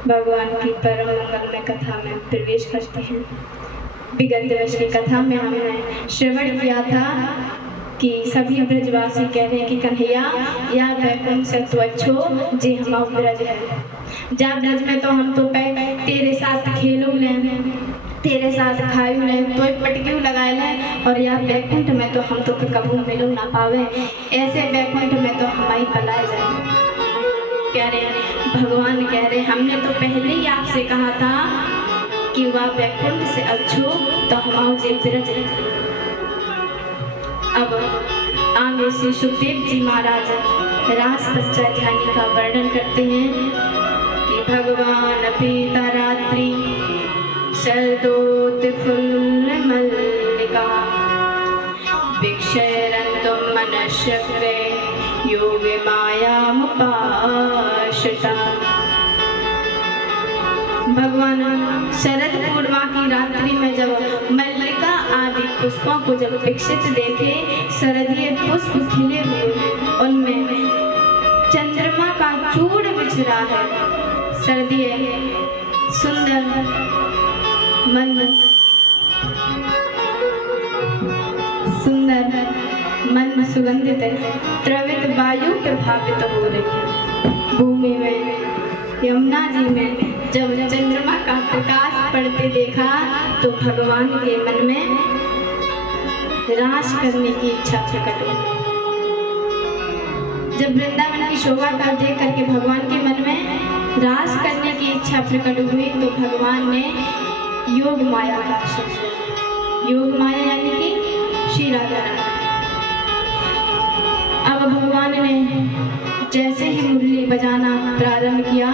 भगवान की परम मंगलमय कथा में प्रवेश करते हैं। विगत दिवस की कथा में हमने श्रवण किया था कि सभी ब्रजवासी कह रहे हैं कि कन्हैया या वैकुंठ से तो अच्छो जे हम ब्रज है। जा ब्रज में तो हम तो तेरे साथ खेलू लें, तेरे साथ खायू लें, तो पटकियू लगाए लें, और या वैकुंठ में तो हम तो कबू मिलू ना पावे, ऐसे वैकुंठ में तो हमारी पलाए जाए। कह रहे भगवान कह रहे हमने तो पहले ही आपसे कहा था कि वह वैकुंठ से अच्छो तो हम जे ब्रज। अब आगे श्री सुखदेव जी महाराज रास पंचाध्यायी का वर्णन करते हैं कि भगवान पीता रात्रि शरदोत फुल्ल मल्लिका विक्षरन्तुं मनश्चक्रे योग मायामुपाश्रिता। भगवान शरद पूर्णिमा की रात्रि में जब मल्लिका आदि पुष्पों को जब विकसित देखे, शरदीय पुष्प खिले हुए हैं, उनमें चंद्रमा का चूड़ बिछ रहा है, शरदीय सुंदर मंद सुगंधित द्रवित वायु प्रभावित हो रही है। भूमि में यमुना जी में जब चंद्रमा का प्रकाश पड़ते देखा तो भगवान के मन में रास करने की इच्छा प्रकट हुई। जब वृंदावन की शोभा का देख करके भगवान के मन में रास करने की इच्छा प्रकट हुई तो भगवान ने योग माया का आश्रय लिया। योग माया यानी कि श्री राधा। अब भगवान ने जैसे ही मुरली बजाना प्रारंभ किया,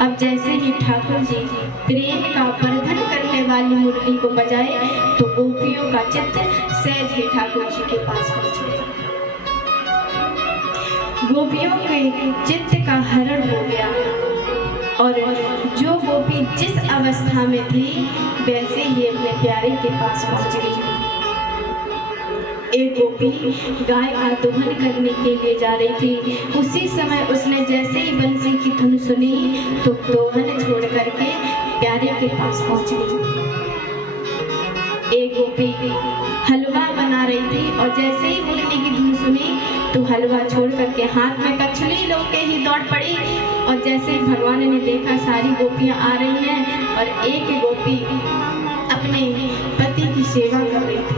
अब जैसे ही ठाकुर जी प्रेम का वर्धन करने वाली मुरली को बजाए तो गोपियों का चित्त सहज ही ठाकुर जी के पास पहुंच गया। गोपियों के चित्त का हरण हो गया और जो गोपी जिस अवस्था में थी वैसे ही अपने प्यारे के पास पहुंच गई। एक गोपी गाय का दोहन करने के लिए जा रही थी, उसी समय उसने जैसे ही बंसी की धुन सुनी तो दोहन छोड़ करके प्यारे के पास पहुंच गई। एक गोपी हलवा बना रही थी और जैसे ही मुरली की धुन सुनी तो हलवा छोड़ करके हाथ में कचली लोके ही दौड़ पड़ी, और जैसे ही भगवान ने देखा सारी गोपियां आ रही हैं और एक गोपी अपने पति की सेवा कर रही थी,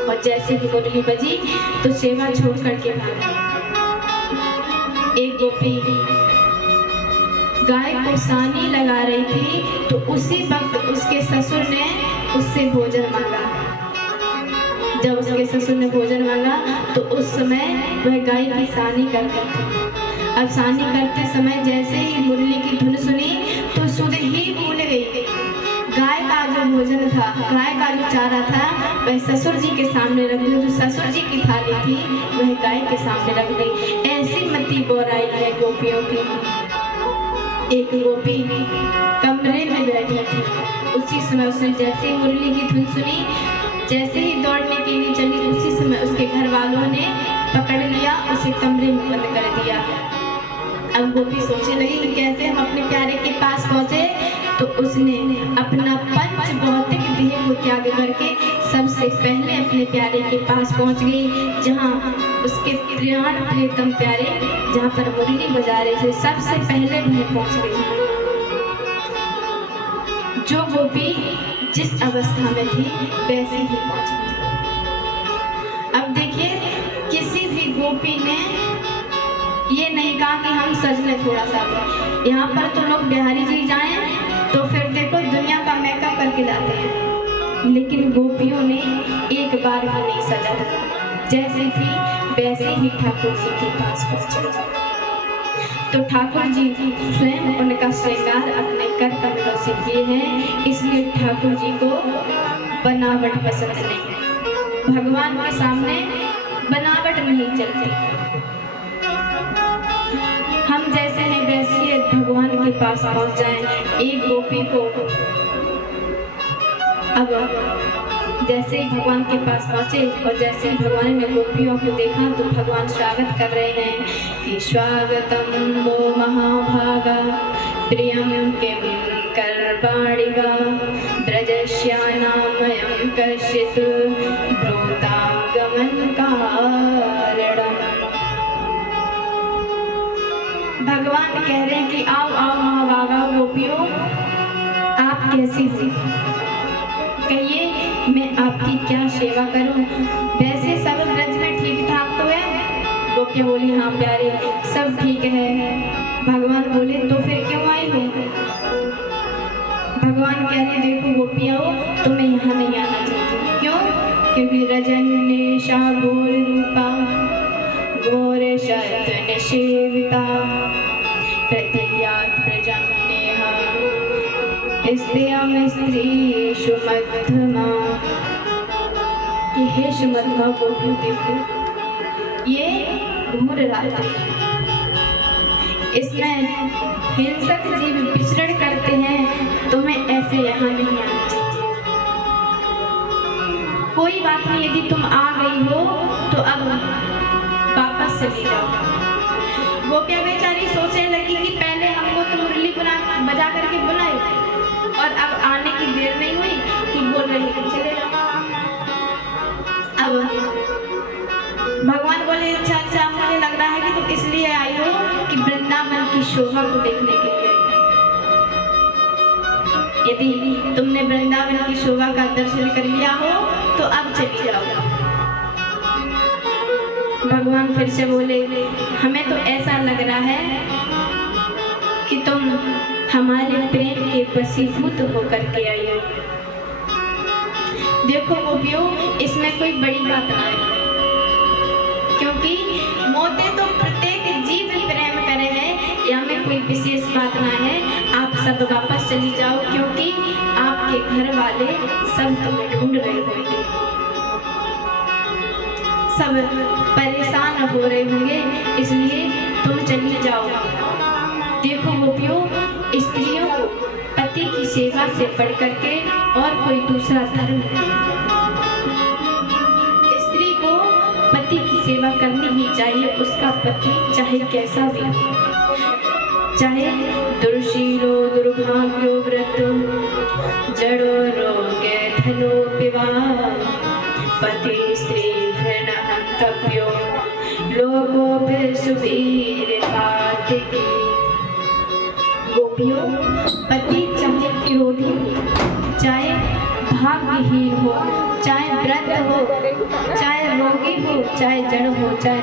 और जैसे ही मुरली बजी तो सेवा छोड़ करके भागी। एक गोपी गाय को सानी लगा रही थी तो उसी वक्त उसके ससुर ने उससे भोजन मांगा। जब उसके ससुर ने भोजन मांगा तो उस समय वह गाय की सानी कर रही थी। अब सानी करते समय जैसे ही मुरली की धुन सुनी तो सुध ही भूल गई। गाय का जो भोजन था, गाय का जो चारा था वह ससुर जी के सामने रख दी, जो ससुर जी की थाली थी वह गाय के सामने रख दी। ऐसी मति बोराई है गोपियों की। एक गोपी कमरे में बैठी थी, उसी समय उसने जैसे ही मुरली की धुन सुनी, जैसे ही दौड़ने के लिए चली, उसी समय उसके घर वालों ने पकड़ लिया, उसे कमरे में बंद कर दिया। अब गोपी सोचने लगी कि कैसे हम अपने प्यारे के पास पहुंचे, तो उसने अपना पंच भौतिक देह को त्याग करके सबसे पहले अपने प्यारे के पास पहुंच गई, जहां उसके प्राण प्रियतम प्यारे जहां पर मुरली बजा रहे थे, सबसे पहले वह पहुंच गई। जो गोपी जिस अवस्था में थी वैसे ही पहुंच गई। अब देखिए किसी भी गोपी ने ये नहीं कहा कि हम सज लें थोड़ा सा। यहाँ पर तो लोग बिहारी जी जाएं तो फिर देखो दुनिया का मेकअप करके लाते हैं, लेकिन गोपियों ने एक बार भी नहीं सजा था, जैसे थी वैसे ही ठाकुर जी के पास पहुंचे। तो ठाकुर जी स्वयं उनका श्रृंगार अपने कर कमलों से किए हैं, इसलिए ठाकुर जी को बनावट पसंद नहीं। भगवान के सामने बनावट नहीं चलती। हम जैसे हैं वैसे भगवान के पास पहुंच जाएं। एक गोपी को अब जैसे ही भगवान के पास पहुंचे और जैसे ही भगवान ने गोपियों को देखा तो भगवान स्वागत कर रहे हैं कि स्वागतम वो महाभागा प्रियम किम भगवान कह रहे हैं कि आओ आओ महाभागा गोपियों, आप कैसी हो, कहिए मैं आपकी क्या सेवा करूं। वैसे सब ब्रज में ठीक ठाक तो है? गोपियाँ बोली हाँ प्यारे सब ठीक है। भगवान बोले तो फिर क्यों आई हो? भगवान कह रहे देखो गोपियाँ हो, तुम्हें यहाँ नहीं आना चाहिए। क्यों? क्योंकि रजनीशा घोर रूपा घोर शत निषेविता प्रतीयात् प्रजन्नेहा स्त्रियं स्त्रीषु मध्यमा। कि हे सुमध्वा गोपियों देखो, ये घोर रात्रि, इसमें हिंसक जीव विचरण करते हैं, तुम्हें ऐसे यहाँ नहीं आना चाहिए। कोई बात नहीं, यदि तुम आ गई हो तो अब वापस चली जाओ। गोपियाँ बेचारी सोचने लगी कि पहले हमको तो मुरली बजा करके बुलाए और अब आने की देर नहीं हुई कि बोल रही कि चले जाओ। अब भगवान बोले अच्छा मुझे लग रहा है कि तुम इसलिए आई हो कि वृंदावन की शोभा को देखने के लिए। यदि तुमने वृंदावन की शोभा का दर्शन कर लिया हो तो अब चली जाओ। भगवान फिर से बोले हमें तो ऐसा लग रहा है कि तुम हमारे प्रेम के वशीभूत होकर के आई हो। देखो गोपियों, इसमें कोई बड़ी बात ना है, क्योंकि मोते तो प्रत्येक जीव प्रेम करे है, या में कोई विशेष बात ना है। आप सब वापस चली जाओ, क्योंकि आपके घर वाले सब तुम्हें ढूंढ रहे होंगे, सब परेशान हो रहे होंगे, इसलिए तुम चली जाओ। देखो गोपियों, स्त्रियों को पति की सेवा से बढ़ करके और कोई दूसरा धर्म नहीं। स्त्री को पति की सेवा करनी ही चाहिए, उसका पति चाहे कैसा भी हो, चाहे दुर्शीलो दुर्भाग्यो व्रतो जड़ो रोगे धनो विवाह पति स्त्री हंतव्यो लोगों सुबीर कार्तिकी। गोपियों, पति चाहे विरोधी हो, चाहे भाग्यहीन हो, चाहे व्रत हो, चाहे रोगी हो, चाहे जड़ हो, चाहे